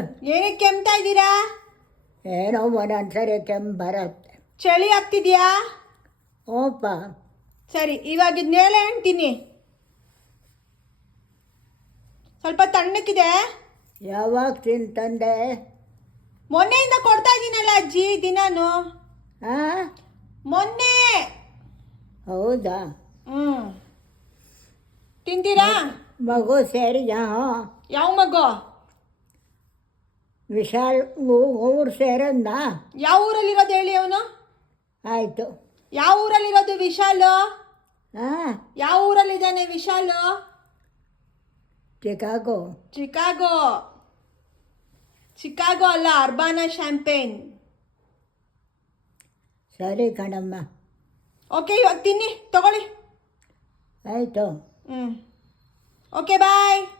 ಏನಕ್ಕೆ ಕೆಮ್ತಾ ಇದ್ದೀರಾ? ಏನೋ ಒಂದೊಂದ್ಸರಿ ಕೆಮ್ಮು ಬರುತ್ತೆ. ಚಳಿ ಆಗ್ತಿದ್ಯಾ? ಓಪ. ಸರಿ, ಇವಾಗ ನೇಳೆ ಹಣ್ಣು ತಿನ್ನಿ. ಸ್ವಲ್ಪ ತಣ್ಣಕ್ಕಿದೆ. ಯಾವಾಗ ತಿಂತಂದೆ? ಮೊನ್ನೆಯಿಂದ ಕೊಡ್ತಾ ಇದ್ದೀನಲ್ಲ ಅಜ್ಜಿ ದಿನಾನು. ಹಾಂ, ಮೊನ್ನೆ. ಹೌದಾ? ತಿಂತೀರಾ? ಮಗು ಸೇರಿದಾ? ಯಾವ ಮಗು? ವಿಶಾಲ್ ಊರು ಸೇರನ್ನ? ಯಾವ ಊರಲ್ಲಿರೋದು ಹೇಳಿ ಅವನು? ಆಯಿತು. ಯಾವ ಊರಲ್ಲಿರೋದು ವಿಶಾಲು? ಹಾಂ, ಯಾವ ಊರಲ್ಲಿದ್ದಾನೆ ವಿಶಾಲು? ಚಿಕಾಗೋ. ಚಿಕಾಗೋ. ಚಿಕಾಗೋ ಅಲ್ಲ, ಅರ್ಬಾನಾ ಶ್ಯಾಂಪೇನ್. ಸರಿ ಕಣಮ್ಮ. ಓಕೆ, ಇವಾಗ ತಿನ್ನಿ, ತಗೊಳ್ಳಿ. ಆಯಿತು. ಓಕೆ, ಬಾಯ್.